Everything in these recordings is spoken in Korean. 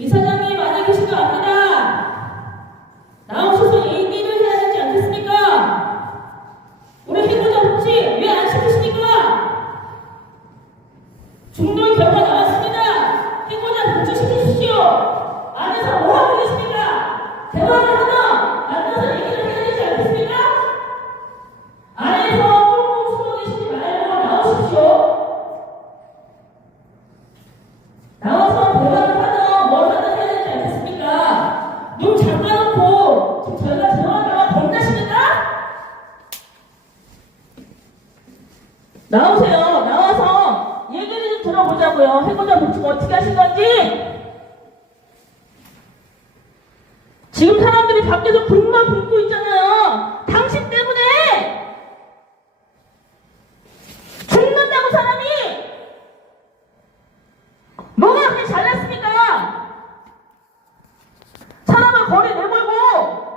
이사장님 안에 계신 거 압니다. 나오셔서 얘기를 해야 되지 않겠습니까? 우리 해고자 혹시 왜안 시키십니까? 중도의 결과 들어보자고요. 해고자 복지가 어떻게 하신 건지. 지금 사람들이 밖에서 불만 굶고 있잖아요. 당신 때문에 죽는다고 사람이 뭐가 그렇게 잘났습니까? 사람을 거리 내몰고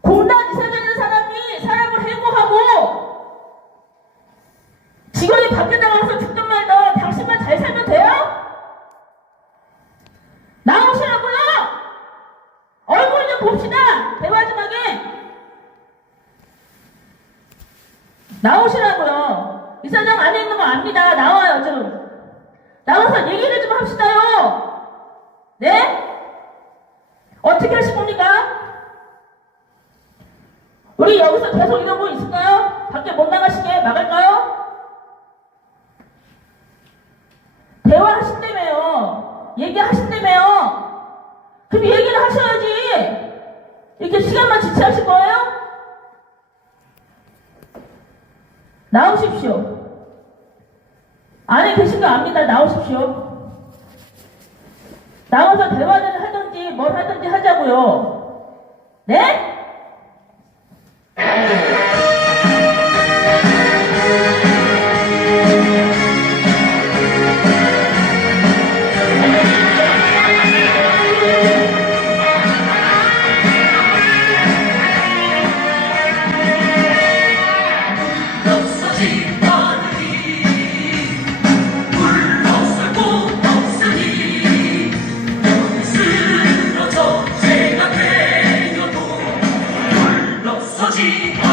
공단 이사장이라는 사람이 사람을 해고하고 직원이 밖에 나가서 죽든 말든 당신만 잘 살면 돼요? 나오시라고요! 얼굴 좀 봅시다! 대화 좀 하게! 나오시라고요! 이사장 안에 있는 거 압니다. 나와요, 좀. 나와서 얘기를 좀 합시다요! 네? 어떻게 하실 겁니까? 우리 여기서 계속 이러고 있을까요? 밖에 못 나가시게 막을까요? 대화하신다며요. 얘기하신다며요. 그럼 얘기를 하셔야지. 이렇게 시간만 지체하실 거예요? 나오십시오. 안에 계신 거 압니다. 나오십시오. 나와서 대화를 하든지 뭘 하든지 하자고요. 네? 물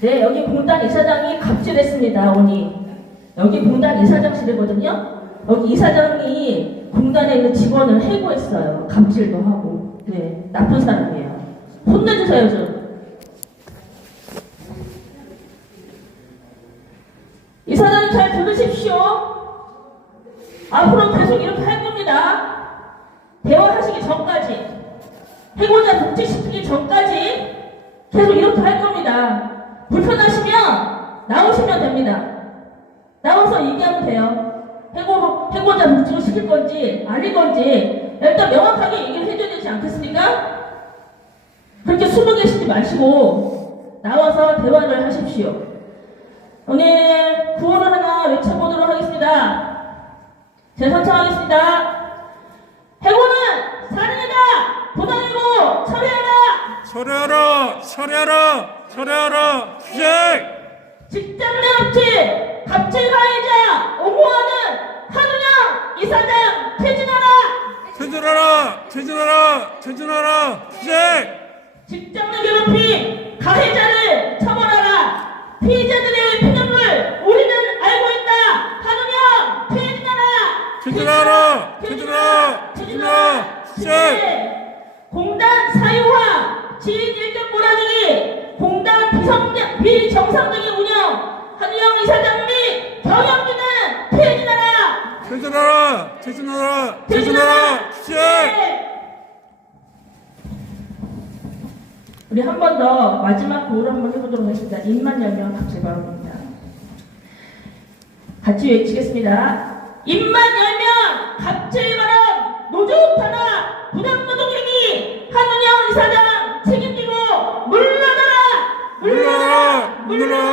네, 여기 공단 이사장이 갑질했습니다, 오니. 여기 공단 이사장실이거든요. 여기 이사장이 공단에 있는 직원을 해고했어요. 갑질도 하고. 네, 나쁜 사람이에요. 혼내주세요, 좀. 이사장님 잘 들으십시오. 앞으로 계속 이렇게 할 겁니다. 대화하시기 전까지. 해고자 복직시키기 전까지 계속 이렇게 할 겁니다. 불편하시면 나오시면 됩니다. 나와서 얘기하면 돼요. 해고, 해고자 복직을 시킬 건지 아닐 건지 일단 명확하게 얘기를 해줘야 되지 않겠습니까? 그렇게 숨어 계시지 마시고 나와서 대화를 하십시오. 오늘 구호를 하나 외쳐보도록 하겠습니다. 제가 선창하겠습니다. 해고는 살인이다! 부당이고 처리하라! 철회하라! 철회하라! 철회하라! 휴직! 직장 내 업체 갑질 가해자 옹호하는 한운영 이사장 퇴진하라! 퇴진하라! 퇴진하라! 퇴진하라! 휴직! 직장 내 괴롭힘 가해자를 처벌하라! 피해자들의 피눈물 우리는 알고 있다! 한운영 퇴진하라! 퇴진하라! 퇴진하라! 퇴진하라! 휴직! 정상적인 운영 한영 이사장 및 경영진은 퇴진하라 퇴진하라 퇴진하라 퇴진하라 취해 예! 우리 한 번 더 마지막 구호를 한번 해보도록 하겠습니다. 입만 열면 박수 바랍니다. 같이 외치겠습니다. 입만 열면 갑질 바람 노조 탄압, 부당노동행위, 한은영 이사장 책임지고 물러나라! 물러나라! 물